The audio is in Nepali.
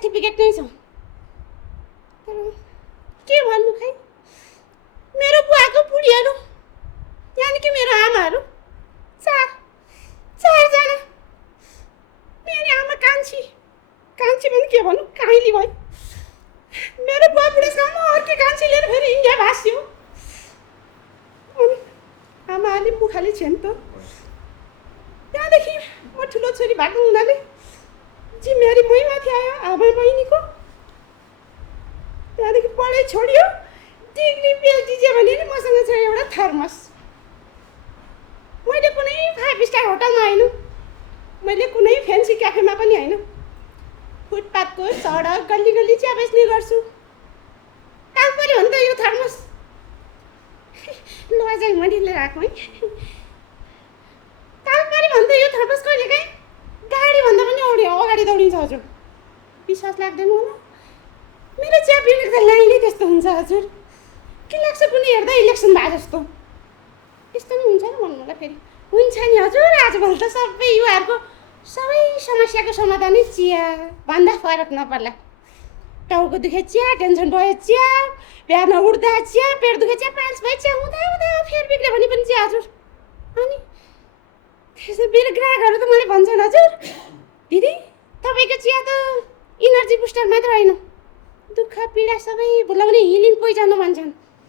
सर्टिफिकेट नै छ। तर के भन्नु खै, मेरो बुवाको बुढीहरू यानि कि मेरो आमाहरू चारजना। मेरो आमा कान्छी पनि के भन्नु काइली भयो। मेरो बुवा बुढेसम्म अर्कै कान्छी लिएर फेरि इन्डिया भास्यो। अनि आमा अलि मुखाले छेन त। त्यहाँदेखि म ठुलो छोरी भएको हुनाले जिम्मेवारी मै माथि आयो आमा बहिनीको। त्यहाँदेखि पढाइ छोडियो, डिग्री पिएचडी जे भने नि मसँग छ एउटा थर्मस। मैले कुनै 5 स्टार होटलमा होइन, मैले कुनै फ्यान्सी क्याफेमा पनि होइन, फुटपाथको सडक गल्ली गल्ली चिया बेच्ने गर्छु। काम पऱ्यो भने त यो थर्मस लजाइ मैले लिएर आएको है। काम पऱ्यो भने त यो थर्मस कहिलेकाहीँ गाडीभन्दा पनि अगाडि दौडिन्छ हजुर। विश्वास लाग्दैन होला, मेरो चिया पिउनेको त लाइनै त्यस्तो हुन्छ हजुर। के लाग्छ कुनै हेर्दा इलेक्सन भए जस्तो। यस्तो नि हुन्छ नि भन्नुलाई फेरि हुन्छ नि हजुर। आजभोलि त सबै युवाहरूको सबै समस्याको समाधान नै चिया भन्दा फरक नपर्ला। टाउको दुखे चिया, टेन्सन भयो चिया, बिहान उठ्दा चिया, पेट दुखे चिया, पाल्स भयो चिया, हुँदा फेरि बिग्रियो भने पनि चिया हजुर। अनि त्यसो मेरो ग्राहकहरू त मलाई भन्छन् हजुर दिदी तपाईँको चिया त इनर्जी बुस्टर मात्र होइन, दुःख पीडा सबै भुलाउने हिलिङ पोइजन भन्छन्।